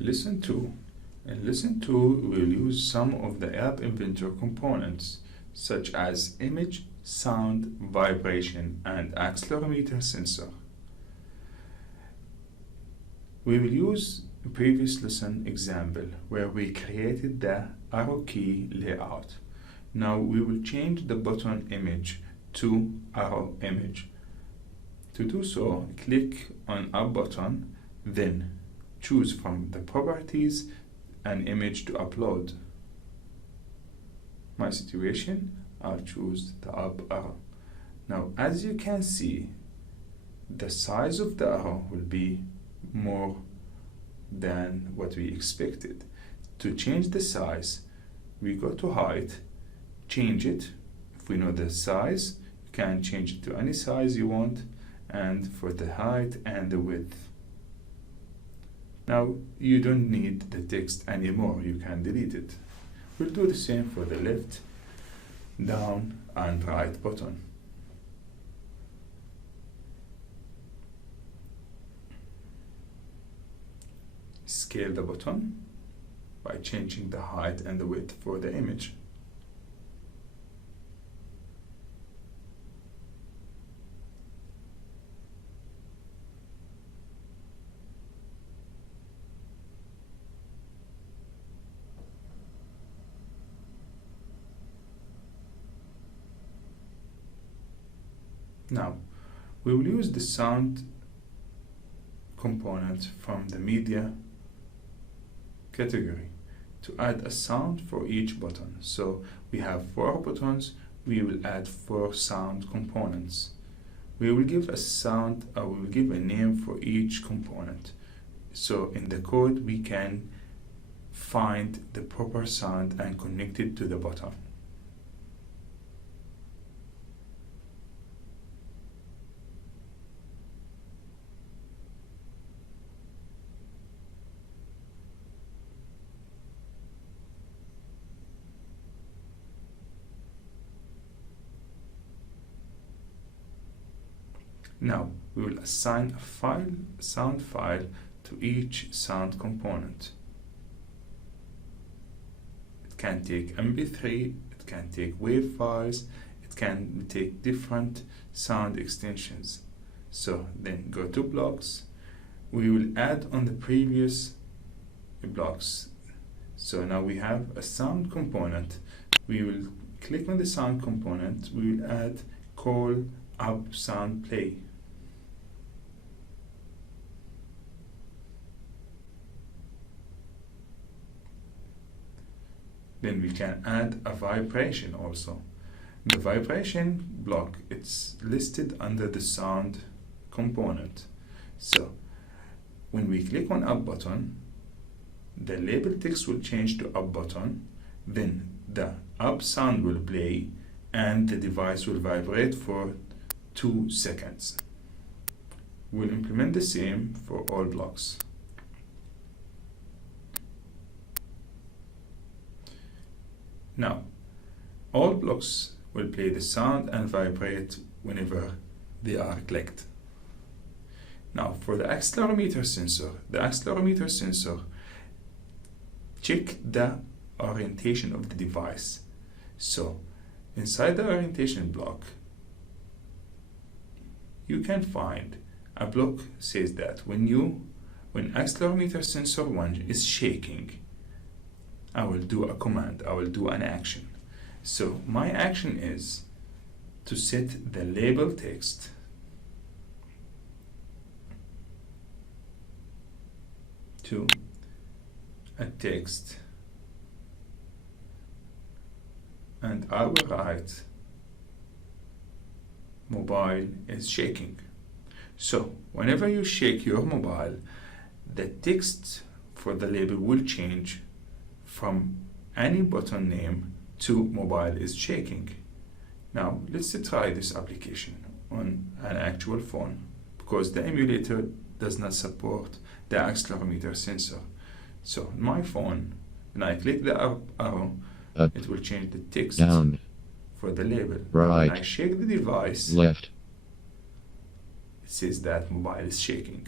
Lesson 2. In Lesson 2, we'll use some of the App Inventor components, such as image, sound, vibration, and accelerometer sensor. We will use a previous lesson example where we created the arrow key layout. Now we will change the button image to arrow image. To do so, click on Up button, then choose from the properties an image to upload. My situation, I'll choose the up arrow. Now, as you can see, the size of the arrow will be more than what we expected. To change the size, we go to height, change it. If we know the size, you can change it to any size you want, and for the height and the width. Now, you don't need the text anymore, you can delete it. We'll do the same for the left, down, and right button. Scale the button by changing the height and the width for the image. Now, we will use the sound component from the media category to add a sound for each button. So we have 4 buttons, we will add 4 sound components. We will give a sound, we will give a name for each component. So in the code, we can find the proper sound and connect it to the button. Now, we will assign a sound file to each sound component. It can take MP3, it can take WAV files, it can take different sound extensions. So then go to blocks. We will add on the previous blocks. So now we have a sound component. We will click on the sound component. We will add call up sound play. Then we can add a vibration also. The vibration block, it's listed under the sound component. So when we click on up button, the label text will change to up button, then the up sound will play and the device will vibrate for 2 seconds. We'll implement the same for all blocks. Now, all blocks will play the sound and vibrate whenever they are clicked. Now, for the accelerometer sensor, check the orientation of the device. So, inside the orientation block, you can find a block says that when accelerometer sensor 1 is shaking, I will do a command, I will do an action. So my action is to set the label text to a text, and I will write mobile is shaking. So whenever you shake your mobile, the text for the label will change from any button name to mobile is shaking. Now let's try this application on an actual phone, because the emulator does not support the accelerometer sensor. So on my phone, when I click the up arrow, it will change the text down for the label. Right. When I shake the device, left it says that mobile is shaking.